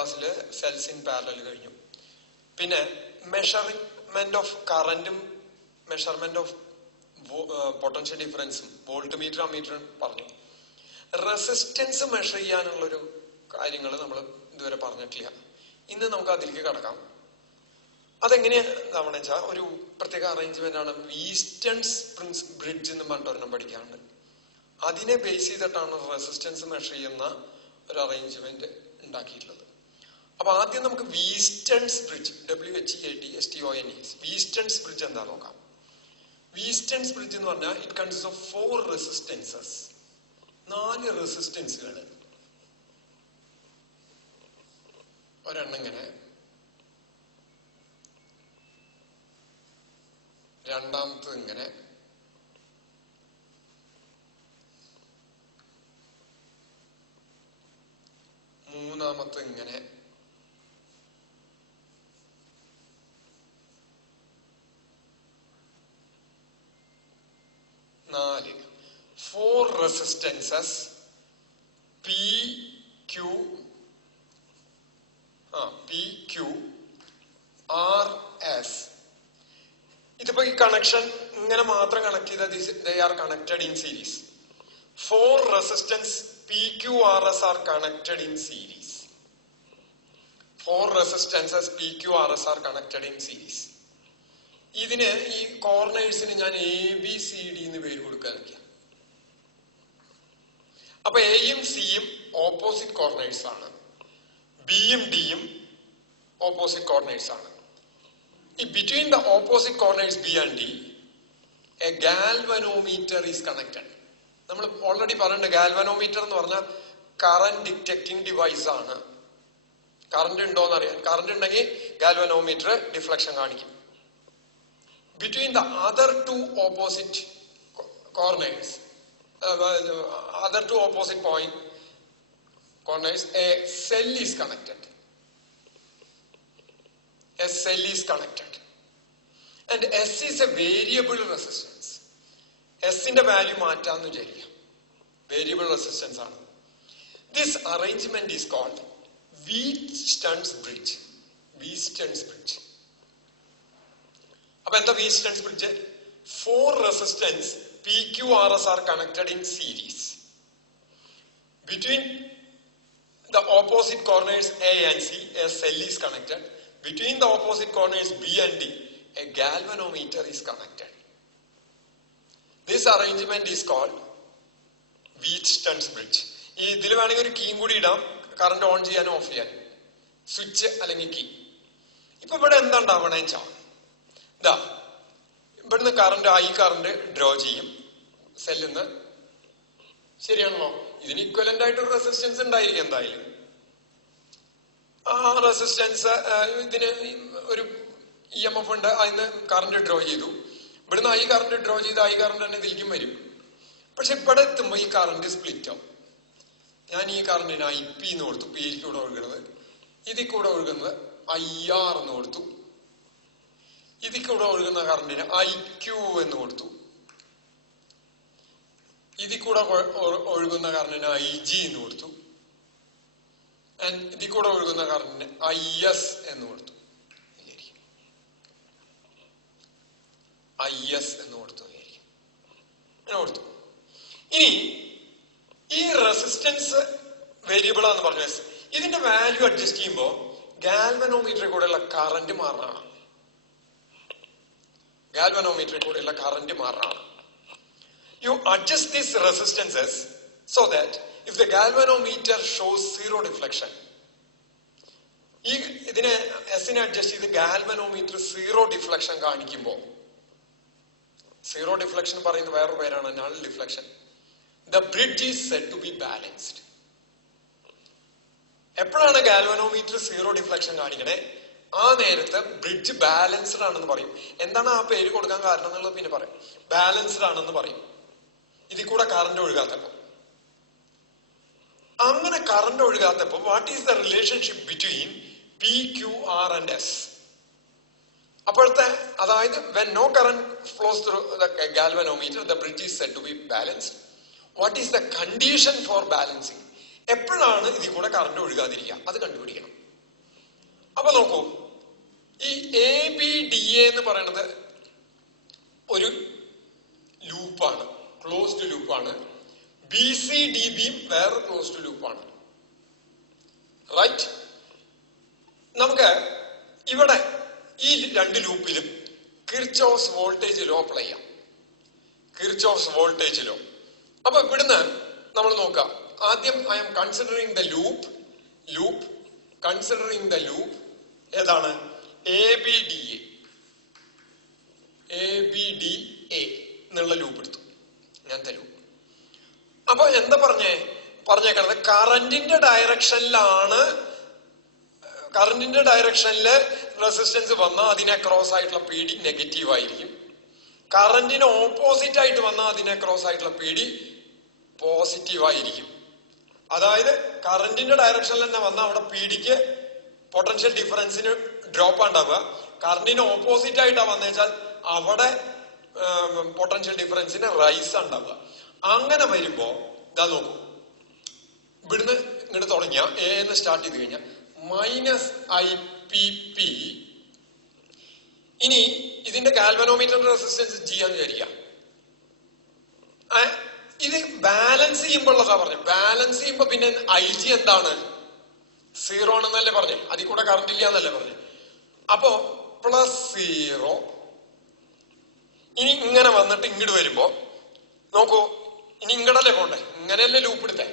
ക്ലാസ്സിൽ cells in parallel കഴിഞ്ഞു. പിന്നെ മെഷർമെന്റ് ഓഫ് കറന്റും മെഷർമെന്റ് ഓഫ് പൊട്ടൻഷ്യൽ ഡിഫറൻസും വോൾട്ട് മീറ്റർ അമ്മീറ്ററും പറഞ്ഞു. റെസിസ്റ്റൻസ് മെഷർ ചെയ്യാനുള്ളൊരു കാര്യങ്ങൾ നമ്മൾ ഇതുവരെ പറഞ്ഞിട്ടില്ല. ഇന്ന് നമുക്ക് അതിലേക്ക് കടക്കാം. അതെങ്ങനെയാണെന്ന് വെച്ചാൽ ഒരു പ്രത്യേക അറേഞ്ച്മെന്റ് ആണ്. വീസ്റ്റൺസ് ബ്രിഡ്ജ് എന്ന് പറഞ്ഞിട്ടൊരെണ്ണം പഠിക്കാറുണ്ട്. അതിനെ ബേസ് ചെയ്തിട്ടാണ് റെസിസ്റ്റൻസ് മെഷർ ചെയ്യുന്ന ഒരു അറേഞ്ച്മെന്റ് ഉണ്ടാക്കിയിട്ടുള്ളത്. അപ്പൊ ആദ്യം നമുക്ക് Wheatstone's bridge, WHEATSTONES, Wheatstone's bridge എന്താ നോക്കാം. വീസ്റ്റൺസ് ബ്രിഡ്ജ് എന്ന് പറഞ്ഞാൽ ഇറ്റ് കൺസിസ്റ്റ് ഓഫ് 4 റെസിസ്റ്റൻസസ്, 4 റെസിസ്റ്റൻസുകൾ. ഒരെണ്ണം ഇങ്ങനെ, രണ്ടാമത്തത് ഇങ്ങനെ, മൂന്നാമത്തെ ഇങ്ങനെ, നാല്. 4 റെസിസ്റ്റൻസസ് PQ RS. ഇതിപ്പോ ഈ കണക്ഷൻ ഇങ്ങനെ മാത്രം കണക്ട് ചെയ്താൽ they are connected in series. 4 resistance PQRS are connected in series. 4 resistances PQRS are connected in series. ഇതിന് ഈ കോർണേഴ്സിന് ഞാൻ ABCD എന്ന് പേര് കൊടുക്കാൻ നിൽക്കാം. അപ്പൊ എയും സിയും ഓപ്പോസിറ്റ് കോർണേഴ്സ് ആണ്, ബിയും ഡിയും ഓപ്പോസിറ്റ് കോർണേഴ്സ് ആണ്. ഈ between the opposite corners B and D A galvanometer is connected. നമ്മൾ ഓൾറെഡി പറഞ്ഞിട്ടുണ്ട്, ഗാൽവനോമീറ്റർ എന്ന് പറഞ്ഞാൽ കറന്റ് ഡിറ്റക്ടിങ് ഡിവൈസ് ആണ്. കറന്റ് ഉണ്ടോന്ന് അറിയാൻ. കറന്റ് ഉണ്ടെങ്കിൽ ഗാൽവനോമീറ്റർ ഡിഫ്ലക്ഷൻ കാണിക്കും. Between the other 2 opposite corners, other 2 opposite corners, a cell is connected. A cell is connected. And S is a variable resistance. S in the value മാറ്റാന്ന് വിചാരിക്കുക. Variable resistance ആണ്. This arrangement is called Wheatstone's bridge. Wheatstone's bridge. അപ്പൊ എന്താ Wheatstone's bridge? 4 resistance PQRS are connected in series. Between the opposite corners A and C, a cell is connected. Between the opposite corners B and D, a galvanometer is connected. This arrangement is called Wheatstone's bridge. ഇതിൽ വേണമെങ്കിൽ ഒരു കീയും കൂടി ഇടാം, current on ചെയ്യാനും of ചെയ്യാനും, switch അല്ലെങ്കിൽ key. ഇപ്പൊ ഇവിടെ എന്താ ഉണ്ടാവണേ വെച്ചാൽ ഇതാ, ഇവിടുന്ന് കറണ്ട് ഡ്രോ ചെയ്യും സെല്ലിന്ന്. ശരിയാണല്ലോ? ഇതിന് ഇക്വലന്റ് ആയിട്ടൊരു റെസിസ്റ്റൻസ് ഉണ്ടായിരിക്കും എന്തായാലും. ആ റെസിസ്റ്റൻസ്, ഇതിന് ഒരു EMF ഉണ്ട്, അതിന് കറണ്ട് ഡ്രോ ചെയ്തു. ഇവിടുന്ന് ഈ കറണ്ട് ഡ്രോ ചെയ്ത് ഈ കറണ്ട് തന്നെ ഇതിലേക്കും വരും. പക്ഷെ ഇവിടെ എത്തുമ്പോ ഈ കറണ്ട് സ്പ്ലിറ്റ് ആവും. ഞാൻ ഈ കറണ്ടിന് IP എന്ന് കൊടുത്തു, പിയിലേക്ക് കൂടെ ഒഴുകുന്നത്. ഇതിൽ കൂടെ ഒഴുകുന്നത് IR എന്ന് കൊടുത്തു. ഇതിൽ കൂടെ ഒഴുകുന്ന കറണ്ടിന് IQ എന്ന് കൊടുത്തു. ഇതിൽ കൂടെ ഒഴുകുന്ന കറണ്ടിന് IG എന്ന് കൊടുത്തു. ഇതിൽ കൂടെ ഒഴുകുന്ന കറണ്ടിന് IS എന്ന് കൊടുത്തു. IS എന്ന് കൊടുത്തു. കൊടുത്തു. ഇനി ഈ റെസിസ്റ്റൻസ് വേരിയബിൾ ആണെന്ന് പറഞ്ഞു. ഇതിന്റെ വാല്യൂ അഡ്ജസ്റ്റ് ചെയ്യുമ്പോ ഗാൽവനോമീറ്ററിൽ കൂടെയുള്ള കറന്റ് മാറണം. ഗാൽവനോമീറ്ററിൽ കൂടെയുള്ള കറന്റ് മാറണം. You adjust these resistances so that if the galvanometer shows 0 deflection, ഇതിനെ എസിനെ അഡ്ജസ്റ്റ് ചെയ്ത് ഗാൽവനോമീറ്റർ 0 ഡിഫ്ലക്ഷൻ കാണിക്കുമ്പോൾ, 0 ഡിഫ്ലക്ഷൻ പറയുന്ന വേറൊരു പേരാണ് null deflection. The bridge is said to be balanced. എപ്പോഴാണ് ഗാൽവനോമീറ്റർ 0 ഡിഫ്ലക്ഷൻ കാണിക്കണേ? ആ നേരത്തെ ബ്രിഡ്ജ് ബാലൻസ്ഡ് ആണെന്ന് പറയും. എന്താണ് ആ പേര് കൊടുക്കാൻ കാരണം എന്നുള്ളത് പിന്നെ പറയും. ബാലൻസ്ഡ് ആണെന്ന് പറയും. ഇതിൽ കൂടെ കറണ്ട് ഒഴുകാത്തപ്പോ. അങ്ങനെ കറണ്ട് ഒഴുകാത്തപ്പോ what is the relationship between PQR and S? അപ്പോഴത്തെ, അതായത് when no current flows through the galvanometer, the bridge is said to be balanced. What is the condition for balancing? എപ്പോഴാണ് ഇതിൽ കൂടെ കറണ്ട് ഒഴുകാതിരിക്കുക? അത് കണ്ടുപിടിക്കണം. അപ്പൊ നോക്കൂ, ഈ എ ബി ഡി എ എന്ന് പറയുന്നത് ഒരു ലൂപ്പാണ്, ക്ലോസ്ഡ് ലൂപ്പാണ്. ബി സി ഡി ബിയും വേറെ ക്ലോസ്ഡ് ലൂപ്പാണ്. റൈറ്റ്? നമുക്ക് ഇവിടെ ഈ രണ്ട് ലൂപ്പിലും കിർച്ചോഫ്സ് വോൾട്ടേജ് ലോ അപ്ലൈ ചെയ്യാം. Kirchhoff's voltage law. അപ്പൊ ഇവിടുന്ന് നമ്മൾ നോക്കാം. ആദ്യം I'm considering the loop considering the loop ഏതാണ്? എ ബി ഡി എ എന്നുള്ള ലൂപ്പ് എടുത്തു. അങ്ങനത്തെ ലൂപ്പ്. അപ്പൊ എന്താ പറഞ്ഞേക്കണത്? കറന്റിന്റെ ഡയറക്ഷനില് റെസിസ്റ്റൻസ് വന്നാൽ അതിനെ ക്രോസ് ആയിട്ടുള്ള പി ഡി നെഗറ്റീവ് ആയിരിക്കും. കറന്റിന് ഓപ്പോസിറ്റ് ആയിട്ട് വന്നാൽ അതിനെ ക്രോസ് ആയിട്ടുള്ള പി ഡി പോസിറ്റീവ് ആയിരിക്കും. അതായത് കറന്റിന്റെ ഡയറക്ഷനിൽ തന്നെ വന്നാൽ അവിടെ പി ഡിക്ക് പൊട്ടൻഷ്യൽ ഡിഫറൻസിന് ഡ്രോപ്പ് ഉണ്ടാവുക. കറന്റിന് ഓപ്പോസിറ്റ് ആയിട്ടാ വന്നുവെച്ചാൽ അവിടെ പൊട്ടൻഷ്യൽ ഡിഫറൻസിന് റൈസ് ഉണ്ടാവുക. അങ്ങനെ വരുമ്പോ ഇതാ നോക്കൂ, ഇവിടുന്ന് ഇങ്ങോട്ട് തുടങ്ങിയ എ എന്ന് സ്റ്റാർട്ട് ചെയ്ത് കഴിഞ്ഞാൽ -IPP. ഇനി ഇതിന്റെ ഗാൽവനോമീറ്ററിന്റെ റെസിസ്റ്റൻസ് G ആണെന്ന് വിചാരിക്കാം. ഇത് ബാലൻസ് ചെയ്യുമ്പോൾ ഉള്ളതാ പറഞ്ഞു. ബാലൻസ് ചെയ്യുമ്പോ പിന്നെ IG എന്താണ്? 0 ആണെന്നല്ലേ പറഞ്ഞു. അതിൽ കൂടെ കറണ്ട് ഇല്ല എന്നല്ലേ പറഞ്ഞു. അപ്പോ +0. ഇനി ഇങ്ങനെ വന്നിട്ട് ഇങ്ങോട്ട് വരുമ്പോ നോക്കൂ, ഇനി ഇങ്ങടല്ലേ പോണ്ടേ? ഇങ്ങനെയല്ലേ ലൂപ്പ് എടുത്തേ.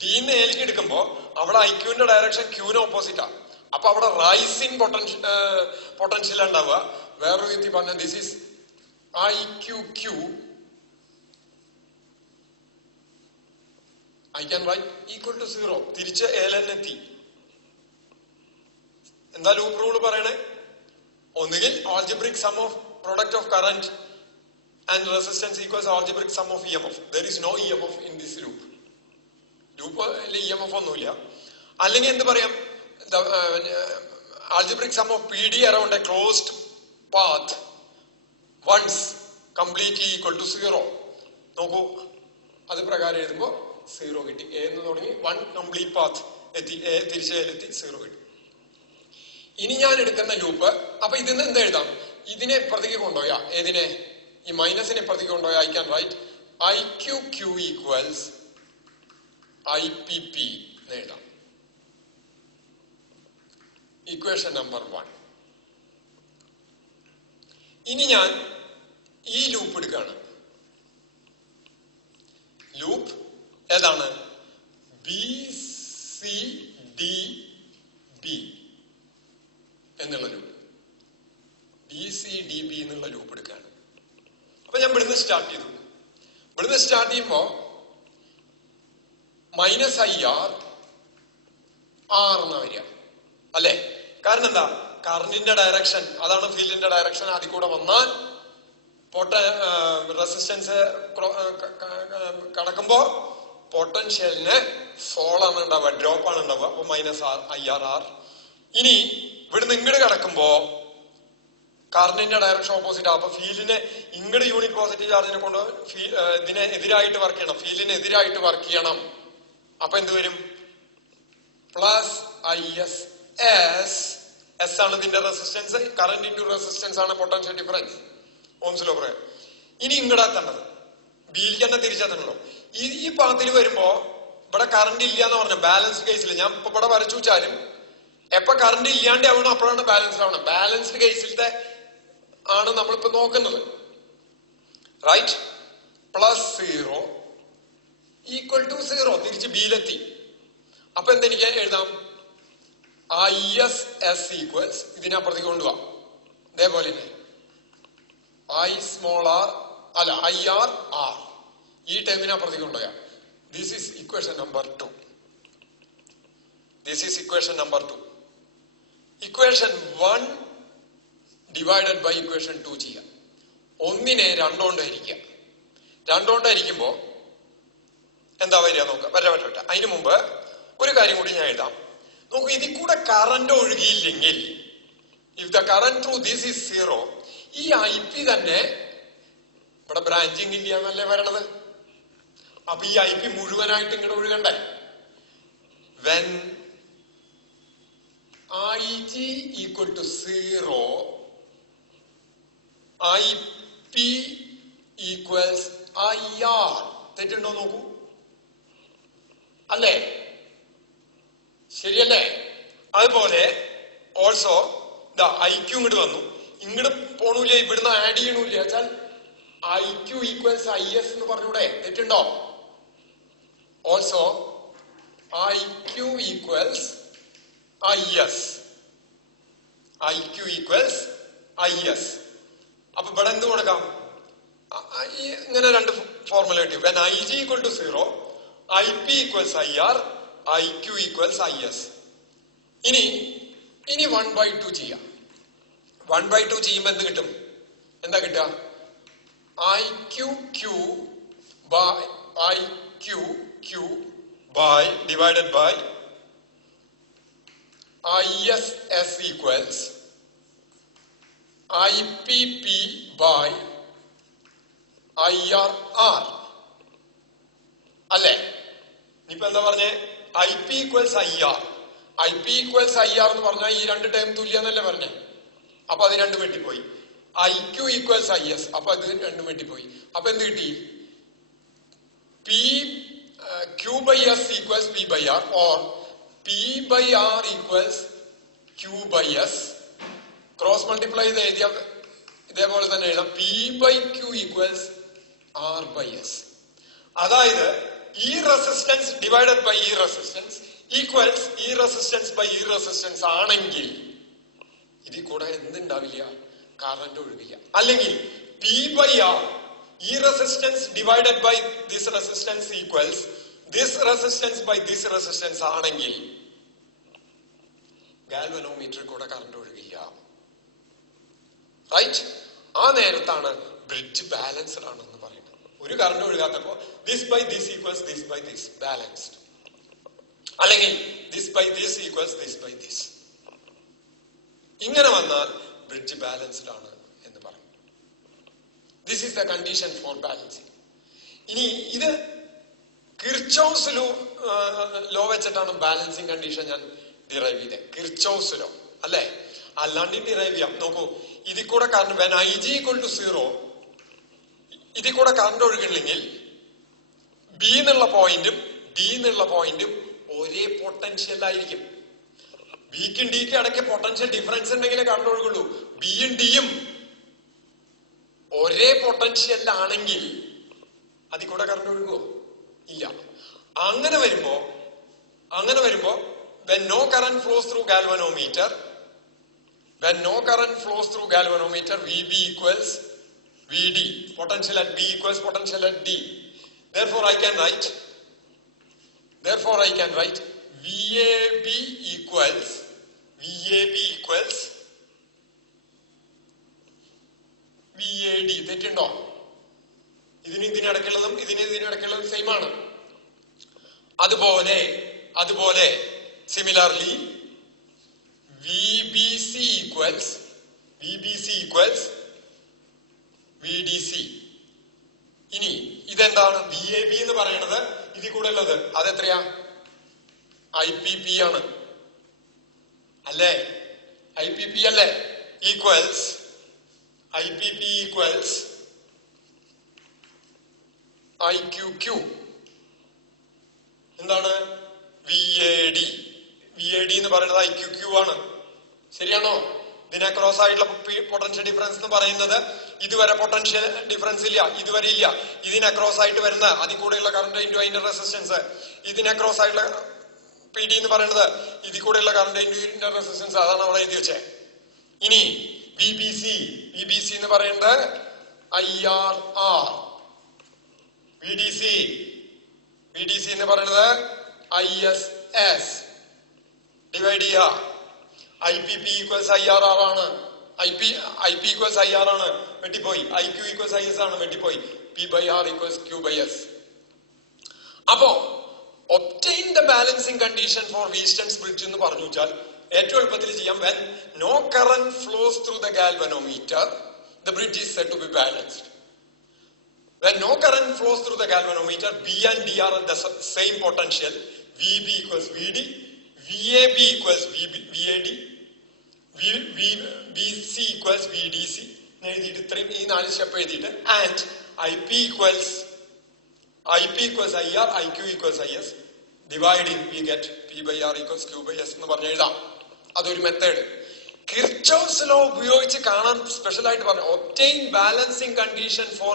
ഡിന്ന് എയിലേക്ക് എടുക്കുമ്പോ അവിടെ ഐക്യുവിന്റെ ഡയറക്ഷൻ ക്യൂവിന് ഓപ്പോസിറ്റാ. അപ്പൊ അവിടെ റൈസിങ് പൊട്ടൻഷ്യൽ ഉണ്ടാവുക. വേറൊരു രീതി പറഞ്ഞ this is IQQ. I can write equal to 0. തിരിച്ച് എത്തി. എന്താ ലൂപ്പ് റൂൾ പറയണേ? ഒന്നുകിൽ algebraic some of product of current and resistance equals algebraic some of EMF. There is no EMF in this loop. ലൂപ്പിൽ EMF ഒന്നുമില്ല. അല്ലെങ്കിൽ എന്ത് പറയാം? Algebraic some of PD around a closed path once completely equal to 0. നോക്കൂ, അത് പ്രകാരം എഴുതുമ്പോ 0 കിട്ടി. A എന്ന് തുടങ്ങി 1 കംപ്ലീറ്റ് പാത്ത് എത്തി. എ തിരിച്ച് എത്തി 0 കിട്ടി. ഇനി ഞാൻ എടുക്കുന്ന ലൂപ്പ്, അപ്പൊ ഇതിന് എന്ത് എഴുതാം? ഇതിനെ ഇപ്പുറത്തേക്ക് കൊണ്ടുപോയാ, ഏതിനെ? ഈ മൈനസിനെ ഇപ്പുറത്തേക്ക് കൊണ്ടുപോയാ I can write IQQ equals IPP എന്ന് എഴുതാം. Equation number 1. ഇനി ഞാൻ ഈ ലൂപ്പ് എടുക്കുകയാണ്. ലൂപ്പ് ഏതാണ്? BCDB എന്നുള്ള ലൂപ്പ്. BCDB എന്നുള്ള ലൂപ്പ് എടുക്കുകയാണ്. അപ്പൊ ഞാൻ ഇവിടുന്ന് സ്റ്റാർട്ട് ചെയ്തു. ഇവിടുന്ന് സ്റ്റാർട്ട് ചെയ്യുമ്പോ -IR എന്നാ വരിക അല്ലെ? കാരണം എന്താ? കറന്റിന്റെ ഡയറക്ഷൻ അതാണ്, ഫീൽഡിന്റെ ഡയറക്ഷൻ. അതിൽ കൂടെ വന്നാൽ റെസിസ്റ്റൻസ് കടക്കുമ്പോ പൊട്ടൻഷ്യലിന് ഫോൾ ആണ് ഉണ്ടാവുക, ഡ്രോപ്പ് ആണ് ഉണ്ടാവുക. അപ്പൊ -IR. ഇനി ഇവിടുന്ന് ഇങ്ങോട്ട് കടക്കുമ്പോ കറന്റിന്റെ ഡയറക്ഷൻ ഓപ്പോസിറ്റ് ആവും. അപ്പൊ ഫീൽഡിന് ഇങ്ങോട്ട് യൂണിറ്റ് പോസിറ്റീവ് ചാർജിനെ കൊണ്ട് ഇതിനെ എതിരായിട്ട് വർക്ക് ചെയ്യണം, ഫീൽഡിന് എതിരായിട്ട് വർക്ക് ചെയ്യണം. അപ്പൊ എന്ത് വരും? +IS. S ആണ് ഇതിന്റെ റെസിസ്റ്റൻസ്. കറന്റ് ഇൻറ്റു റെസിസ്റ്റൻസ് ആണ് പൊട്ടൻഷ്യൽ ഡിഫറൻസ്. ഓംസ് ലോ പറയാം. ഇനി ഇങ്ങോട്ട് എത്തേണ്ടത് ബിയിലേക്ക് തന്നെ തിരിച്ചെത്തണല്ലോ. ഈ പാത്തിൽ വരുമ്പോ ഇവിടെ കറണ്ട് ഇല്ല എന്ന് പറഞ്ഞ ബാലൻസ്ഡ് കേസിൽ ഞാൻ ഇപ്പൊ ഇവിടെ വരച്ചു വെച്ചാലും എപ്പൊ കറണ്ട് ഇല്ലാണ്ട് ആവണം അപ്പോഴാണ് ബാലൻസ്ഡ് ആവണം. ബാലൻസ്ഡ് കേസിലത്തെ ആണ് നമ്മളിപ്പോ നോക്കുന്നത്. റൈറ്റ്? +0 equal to 0. തിരിച്ച് ബിയിലെത്തി. അപ്പൊ എന്തെനിക്ക് എഴുതാം? ISS ഈക്വൽസ് ഇതിനപ്പുറത്തേക്ക് കൊണ്ടുപോവാം. ഇതേപോലെ തന്നെ IR. ഈ ടേമിനപ്പുറത്തേക്ക് കൊണ്ടുപോയാ this is equation number 2. Equation 1 divided by equation 2 ചെയ്യാം. ഒന്നിനെ 2 കൊണ്ട് ഹരിക്കുക. 2 കൊണ്ട് ഹരിക്കുമ്പോ എന്താ വരിക നോക്കുക. വരട്ടെ. അതിനു മുമ്പ് ഒരു കാര്യം കൂടി ഞാൻ എഴുതാം. നോക്കൂ, ഇതിൽ കൂടെ കറന്റ് ഒഴുകിയില്ലെങ്കിൽ, if the current through this is 0, ഈ IP തന്നെ ഇവിടെ ബ്രാഞ്ചിങ് ഇല്ല എന്നല്ലേ വരണത്. അപ്പൊ ഈ IP മുഴുവനായിട്ട് ഇങ്ങോട്ട് ഒഴുകണ്ടേ? When IG equal to 0, IP equals IR. തെറ്റുണ്ടോ നോക്കൂ. അല്ലേ? ശരിയല്ലേ? അതുപോലെ ഓൾസോ IQ ഇങ്ങോട്ട് വന്നു. ഇങ്ങോട്ട് പോണൂല, ഇവിടുന്ന് ആഡ് ചെയ്യണൂല്ല വെച്ചാൽ IQ equals IS എന്ന് പറഞ്ഞൂടെ? തെറ്റുണ്ടോ? Also IQ equals IS. IQ equals IS. അപ്പൊ ഇവിടെ എന്ത് കൊടുക്കാം? ഇങ്ങനെ രണ്ട് ഫോർമുല കിട്ടി. When IG equal to 0, IP equals IR, IQ equals IS. ഇനി 1/2 ചെയ്യാം. 1/2 ചെയ്യുമ്പോ എന്ത് കിട്ടും? എന്താ കിട്ടുക? IQ by divided by ISS equals IPP by IRR. അല്ലേ? ഇപ്പൊ എന്താ പറഞ്ഞേ? IP equals IR. IP equals IR എന്ന് പറഞ്ഞാൽ ഈ രണ്ട് ടേം തുല്യാന്നല്ലേ പറഞ്ഞേ? അപ്പൊ അത് രണ്ടും വെട്ടിപ്പോയി. IQ equals IS, അപ്പൊ അത് രണ്ടും വെട്ടിപ്പോയി. അപ്പൊ എന്ത് കിട്ടി? Q by S equals P by R, or P by R equals Q by S. Cross multiply ചെയ്ത് എഴുതിയ ഇതേപോലെ തന്നെ എഴുതാം. P by Q equals R by S. അതായത് ഈ റെസിസ്റ്റൻസ് ഡിവൈഡഡ് ബൈ ഈ റെസിസ്റ്റൻസ് ഈക്വൽസ് ഈ റെസിസ്റ്റൻസ് ബൈ ഈ റെസിസ്റ്റൻസ് ആണെങ്കിൽ ഇതിൽ കൂടെ എന്തുണ്ടാവില്ല? കറന്റ് ഒഴുകില്ല. അല്ലെങ്കിൽ P by R, ഈ resistance divided by this resistance equals this resistance by this resistance ആണെങ്കിൽ ഗാൽവനോമീറ്ററിൽ കൂടെ കറന്റ് ഒഴുകില്ല. റൈറ്റ്? ആ നേരത്താണ് ബ്രിഡ്ജ് ബാലൻസ്ഡ് ആണെന്ന് പറയുന്നത്. ഒരു കറന്റ് ഒഴുകാത്തപ്പോ this by this equals this by this, balanced. അല്ലെങ്കിൽ this by this equals this by this. ഇങ്ങനെ വന്നാൽ ബ്രിഡ്ജ് ബാലൻസ്ഡ് ആണ് എന്ന് പറയും. This is the condition for balancing. ഇനി ഇത് കിർച്ചോഫ്സ് ലോ വെച്ചിട്ടാണ് ബാലൻസിങ് കണ്ടീഷൻ ഞാൻ ഡിറൈവ് ചെയ്തത്. കിർച്ചോഫ്സ് ലോ അല്ലേ? അല്ലാണ്ട് ഡിറൈവ് ചെയ്യാം. നോക്കൂ, ഇതിൽ കൂടെ current when IG equal to 0, ഇതിൽ കൂടെ കറണ്ട് ഒഴുകില്ലെങ്കിൽ B എന്നുള്ള പോയിന്റും D എന്നുള്ള പോയിന്റും ഒരേ പൊട്ടൻഷ്യൽ ആയിരിക്കും. ബിക്കും ഡിക്കും ഇടയ്ക്ക് പൊട്ടൻഷ്യൽ ഡിഫറൻസ് ഉണ്ടെങ്കിലേ കറണ്ട് ഒഴുകുള്ളൂ. ബിയും ഡിയും ഒരേ പൊട്ടൻഷ്യൽ ആണെങ്കിൽ അതിൽ കൂടെ കറണ്ട് ഒഴുകുമോ? ഇല്ല. അങ്ങനെ വരുമ്പോ when no current flows through galvanometer, VB equals VD, potential at B equals potential at D. Therefore I can write VAB equals VAD. തെറ്റുണ്ടോ? ഇതിനിടയ്ക്കുള്ളതും ഇതിനിടയ്ക്കുള്ളതും സെയിം ആണ്. അതുപോലെ സിമിലർലി VBC equals VDC. ഇനി ഇതെന്താണ്? VAB എന്ന് പറയുന്നത് ഇതിൽ കൂടെ ഉള്ളത് അതെത്രയാ? IPP ആണ് അല്ലേ? IPP അല്ലേ? Equals IPP equals IQQ. എന്താണ്? VAD എന്ന് പറയുന്നത് IQQ ആണ്. ശരിയാണോ? ഇതിനെ ക്രോസ് ആയിട്ടുള്ള പൊട്ടൻഷ്യൽ ഡിഫറൻസ് എന്ന് പറയുന്നത് ഇതുവരെ പൊട്ടൻഷ്യൽ ഡിഫറൻസ് ഇല്ല, ഇതുവരെ ഇല്ല. ഇതിനെ ക്രോസ് ആയിട്ട് വരുന്ന അതിൽ കൂടെയുള്ള കറണ്ട് ഇൻറ്റു അതിന്റെ റെസിസ്റ്റൻസ്. ഇതിനെ ക്രോസ് ആയിട്ടുള്ള PD എന്ന് പറയുന്നത് ഇതിൽ കൂടെയുള്ള കറണ്ട് ഇൻറ്റു ഇതിന്റെ റെസിസ്റ്റൻസ്. അതാണ് അവിടെ എഴുതി വെച്ചേ. ഇനി VBC എന്ന് പറയുന്നത് IRR. VDC എന്ന് പറയുന്നത് ISS. ഡിവൈഡ് ചെയ്യുക. IPP equals IRR ആണ്. IP equals IR ആണ്, വെട്ടിപ്പോയി. IQ equals IS ആണ്, വെട്ടിപ്പോയി. P by R equals Q by S. അപ്പോ obtain the balancing condition for Wheatstone's bridge എന്ന് പറഞ്ഞു വെച്ചാൽ ഏറ്റവും എളുപ്പത്തിൽ ചെയ്യാം. when no current flows through the galvanometer, the bridge is said to be balanced. When no current flows through the galvanometer, B and D are at the same potential. VB equals VD, V VAB equals VAD, VBC equals VDC എഴുതിയിട്ട് ഇത്രയും ഈ 4 step എഴുതിയിട്ട് and IP equals IR, IQ equals IS, dividing we get P by R equals Q by S എന്ന് പറഞ്ഞ് എഴുതാം. അതൊരു method. Kirchhoff's law ഉപയോഗിച്ച് കാണാൻ സ്പെഷ്യൽ ആയിട്ട് പറഞ്ഞു obtain balancing condition for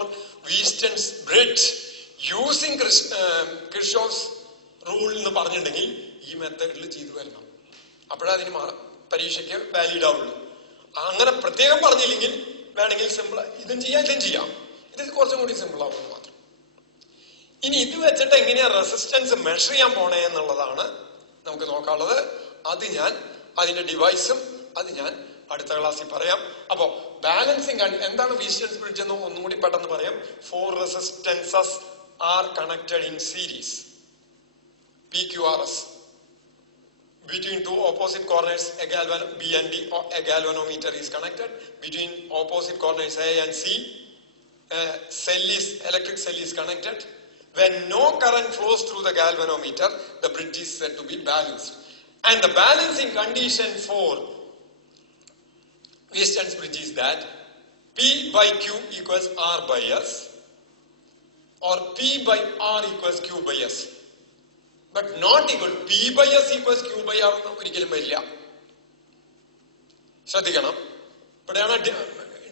Wheatstone's bridge using Kirchhoff's rule എന്ന് പറഞ്ഞിട്ടുണ്ടെങ്കിൽ ഈ മെത്തേഡിൽ ചെയ്തു വരണം. അപ്പോഴേ അതിന് പരീക്ഷയ്ക്ക് വാലിഡ് ആവുള്ളൂ. അങ്ങനെ പ്രത്യേകം പറഞ്ഞില്ലെങ്കിൽ വേണമെങ്കിൽ സിമ്പിൾ ഇതും ചെയ്യാം. ഇത് കുറച്ചും കൂടി സിമ്പിൾ ആവുമെന്ന് മാത്രം. ഇനി ഇത് വെച്ചിട്ട് എങ്ങനെയാ റെസിസ്റ്റൻസ് മെഷർ ചെയ്യാൻ പോണേ എന്നുള്ളതാണ് നമുക്ക് നോക്കാനുള്ളത്. അതിന്റെ ഡിവൈസും അത് ഞാൻ അടുത്ത ക്ലാസ്സിൽ പറയാം. അപ്പോ ബാലൻസിങ് എന്താണ് വീസ്റ്റൺസ് ബ്രിഡ്ജ് എന്ന് ഒന്നും കൂടി പെട്ടെന്ന് പറയാം. 4 resistances are connected in series PQRS between 2 opposite corners B and D, a galvanometer is connected between opposite corners A and C. Electric cell is connected. When no current flows through the galvanometer, the bridge is said to be balanced. And the balancing condition for Weisstein's bridge is that P by Q equals R by S, or P by R equals Q by S. But not equal P by S equals Q by R എന്ന് ഒരിക്കലും വരില്ല. ശ്രദ്ധിക്കണം. ഇവിടെയാണ്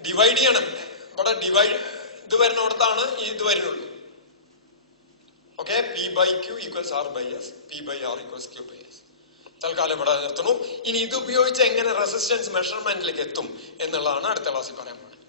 divide ചെയ്യണം. ഇവിടെ divide ഇത് വരുന്നിടത്താണ് ഇത് വരുന്നുള്ളൂ. Okay, P by Q equals R by S, P by R equals Q by S. തൽക്കാലം ഇവിടെ നിർത്തുന്നു. ഇനി ഇത് ഉപയോഗിച്ച് എങ്ങനെ റെസിസ്റ്റൻസ് മെഷർമെന്റിലേക്ക് എത്തും എന്നുള്ളതാണ് അടുത്ത ക്ലാസ്സിൽ പറയാൻ പോകുന്നത്.